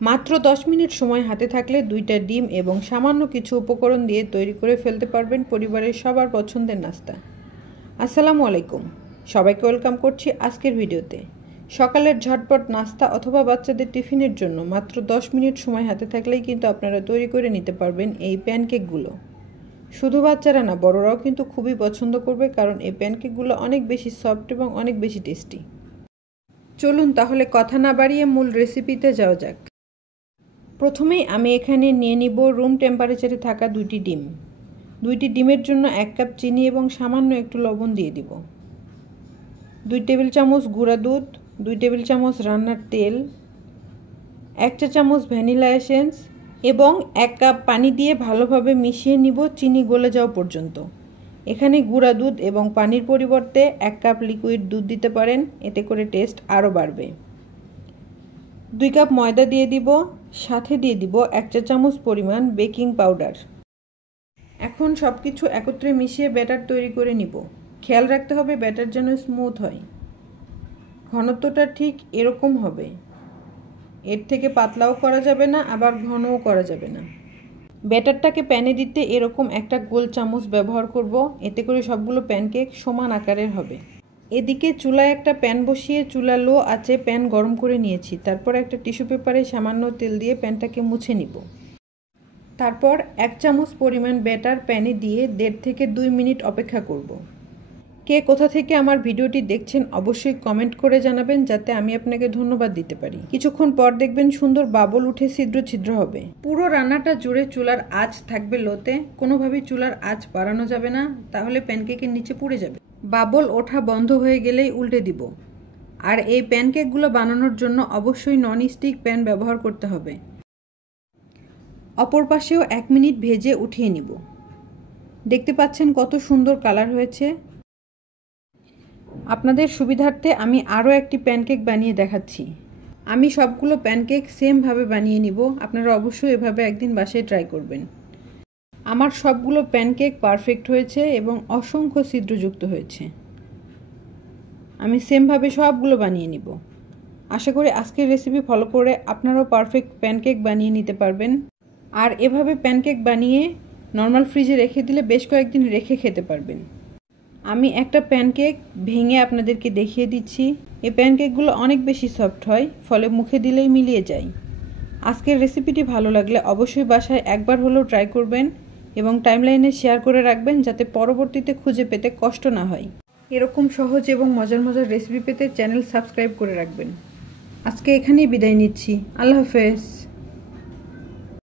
মাত্র 10 মিনিট সময় হাতে থাকলে 2টা ডিম এবং সামান্য কিছু উপকরণ দিয়ে তৈরি করে ফেলতে পারবেন পরিবারের সবার পছন্দের নাস্তা। আসসালামু আলাইকুম, সবাইকে ওয়েলকাম করছি আজকের ভিডিওতে। সকালের ঝটপট নাস্তা অথবা বাচ্চাদের টিফিনের জন্য মাত্র 10 মিনিট সময় হাতে থাকলেই কিন্তু আপনারা তৈরি করে নিতে পারবেন এই প্যানকেকগুলো। শুধু বাচ্চারা না, বড়রাও কিন্তু খুবই পছন্দ করবে, কারণ এই প্যানকেকগুলো অনেক বেশি সফট এবং অনেক বেশি টেস্টি। চলুন তাহলে কথা না বাড়িয়ে মূল রেসিপিতে যাওয়া যাক। প্রথমেই আমি এখানে নিয়ে নিব রুম টেম্পারেচারে থাকা 2টি ডিম। 2টি ডিমের জন্য 1 কাপ চিনি এবং সামান্য একটু লবণ দিয়ে দিব। 2 টেবিল চামচ গুঁড়া দুধ, 2 টেবিল চামচ রান্নার তেল, 1 চা চামচ ভ্যানিলা এসেন্স এবং 1 কাপ পানি দিয়ে ভালোভাবে মিশিয়ে নিব চিনি গলে যাওয়া পর্যন্ত। এখানে গুঁড়া দুধ এবং পানির পরিবর্তে 1 কাপ লিকুইড দুধ দিতে পারেন, এতে করে টেস্ট আরও বাড়বে। 2 কাপ ময়দা দিয়ে দিব, সাথে দিয়ে দিব 1 চা চামচ পরিমাণ বেকিং পাউডার। এখন সব কিছু একত্রে মিশিয়ে ব্যাটার তৈরি করে নিব। খেয়াল রাখতে হবে ব্যাটার যেন স্মুথ হয়। ঘনত্বটা ঠিক এরকম হবে, এর থেকে পাতলাও করা যাবে না, আবার ঘনও করা যাবে না। ব্যাটারটাকে প্যানে দিতে এরকম একটা গোল চামচ ব্যবহার করব, এতে করে সবগুলো প্যানকেক সমান আকারের হবে। এদিকে চুলায় একটা প্যান বসিয়ে চুলা লো আঁচে প্যান গরম করে নিয়েছি। তারপর একটা টিস্যু পেপারে সামান্য তেল দিয়ে প্যানটাকে মুছে নিব। তারপর 1 চামচ পরিমাণ ব্যাটার প্যানে দিয়ে 1.5 থেকে 2 মিনিট অপেক্ষা করব। কে কোথা থেকে আমার ভিডিওটি দেখছেন অবশ্যই কমেন্ট করে জানাবেন, যাতে আমি আপনাকে ধন্যবাদ দিতে পারি। কিছুক্ষণ পর দেখবেন সুন্দর বাবল উঠে ছিদ্র ছিদ্র হবে। পুরো রান্নাটা জুড়ে চুলার আঁচ থাকবে লোতে, কোনোভাবেই চুলার আঁচ বাড়ানো যাবে না, তাহলে প্যানকেকের নিচে পুড়ে যাবে। বাবল ওঠা বন্ধ হয়ে গেলেই উল্টে দিব। আর এই প্যানকেকগুলো বানানোর জন্য অবশ্যই নন স্টিক প্যান ব্যবহার করতে হবে। অপর পাশেও 1 মিনিট ভেজে উঠিয়ে নিব। দেখতে পাচ্ছেন কত সুন্দর কালার হয়েছে। আপনাদের সুবিধার্থে আমি আরও একটি প্যানকেক বানিয়ে দেখাচ্ছি। আমি সবগুলো প্যানকেক সেমভাবে বানিয়ে নিব, আপনারা অবশ্যই এভাবে একদিন বাসায় ট্রাই করবেন। আমার সবগুলো প্যানকেক পারফেক্ট হয়েছে এবং অসংখ্য ছিদ্রযুক্ত হয়েছে। আমি সেমভাবে সবগুলো বানিয়ে নিব। আশা করি আজকের রেসিপি ফলো করে আপনারাও পারফেক্ট প্যানকেক বানিয়ে নিতে পারবেন। আর এভাবে প্যানকেক বানিয়ে নর্মাল ফ্রিজে রেখে দিলে বেশ কয়েকদিন রেখে খেতে পারবেন। আমি একটা প্যানকেক ভেঙে আপনাদেরকে দেখিয়ে দিচ্ছি। এই প্যানকেকগুলো অনেক বেশি সফট হয়, ফলে মুখে দিলেই মিলিয়ে যায়। আজকের রেসিপিটি ভালো লাগলে অবশ্যই বাসায় একবার হলেও ট্রাই করবেন এবং টাইমলাইনে শেয়ার করে রাখবেন, যাতে পরবর্তীতে খুঁজে পেতে কষ্ট না হয়। এরকম সহজ এবং মজার মজার রেসিপি পেতে চ্যানেল সাবস্ক্রাইব করে রাখবেন। আজকে এখানেই বিদায় নিচ্ছি। আল্লাহ হাফেজ।